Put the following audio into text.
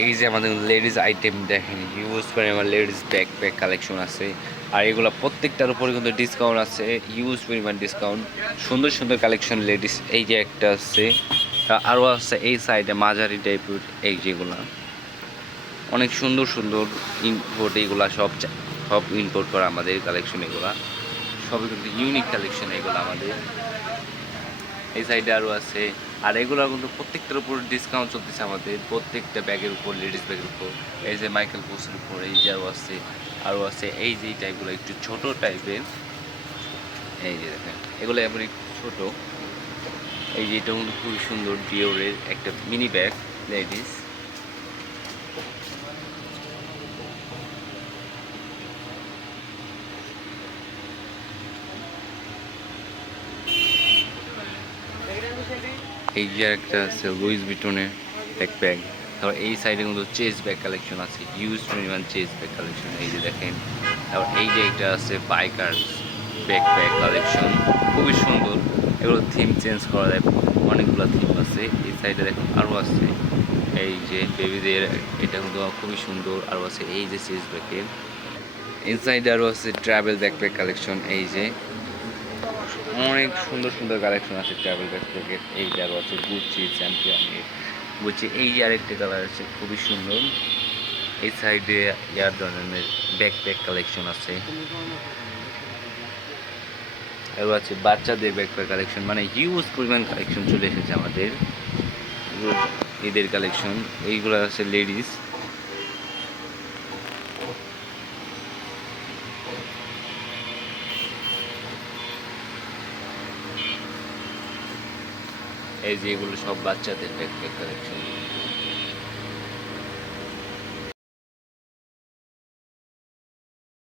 এই যে আমাদের লেডিস আইটেম দেখেন, ইউজ করে আমার লেডিস ব্যাকপ্যাক কালেকশন আছে। আর এগুলো প্রত্যেকটার উপরে কিন্তু ডিসকাউন্ট আছে, ইউজ পরিমাণ ডিসকাউন্ট। সুন্দর সুন্দর কালেকশন লেডিস, এই যে একটা আছে, আরও আছে এই সাইডে মাঝারি টাইপের। এই যেগুলা অনেক সুন্দর সুন্দর ইম্পোর্ট, এইগুলা সব ইম্পোর্ট করা আমাদের কালেকশন। এগুলা সবই কিন্তু ইউনিক কালেকশন এগুলো আমাদের। এই সাইডে আরও আছে। আর এগুলোর কিন্তু প্রত্যেকটার উপর ডিসকাউন্ট চলতেছে আমাদের, প্রত্যেকটা ব্যাগের উপর, লেডিস ব্যাগের উপর। এই যে মাইকেল কোসের উপর, এই যে আরও আছে এই যে এই টাইপগুলো একটু ছোট টাইপের। এই যে দেখেন, এগুলো এমন একটু ছোট। এই যে এটা কিন্তু খুবই সুন্দর, ডিওরের একটা মিনি ব্যাগ লেডিস। এই যে একটা আছে লুইস ভিটনের ব্যাগ। তারপর এই সাইডে কিন্তু চেস ব্যাগ কালেকশন আছে, ইউজ পরিমাণ চেস ব্যাগ কালেকশন। এই যে দেখেন, তারপর এই যে একটা আছে বাইকার ব্যাগ কালেকশন, খুবই সুন্দর। এগুলো থিম চেঞ্জ করা যায়, অনেকগুলো থিম আছে। এই সাইডে দেখুন আরও আছে, এই যে বেবিদের, এটা কিন্তু খুবই সুন্দর। আরও আছে এই যে চেস ব্যাগের। এই সাইডে আরও আছে ট্রাভেল ব্যাকপ্যাক কালেকশন। এই যে অনেক সুন্দর সুন্দর কালেকশন আছে ট্রাভেল ব্যাকপ্যাকের। এই যে আরও আছে গুচি, চ্যাম্পিয়নের গুচি। এই যে আরেকটা কালার আছে খুবই সুন্দর। এই সাইডে ইয়ার ধরনের ব্যাকপ্যাক কালেকশন আছে। এবার আছে বাচ্চাদের ব্যাকপ্যাক কালেকশন, মানে হিউজ পরিমাণ কালেকশন চলে এসেছে আমাদের ঈদের কালেকশন। এইগুলো আছে লেডিস। এই যে এগুলো সব বাচ্চাদের ব্যাকপ্যাক কালেকশন।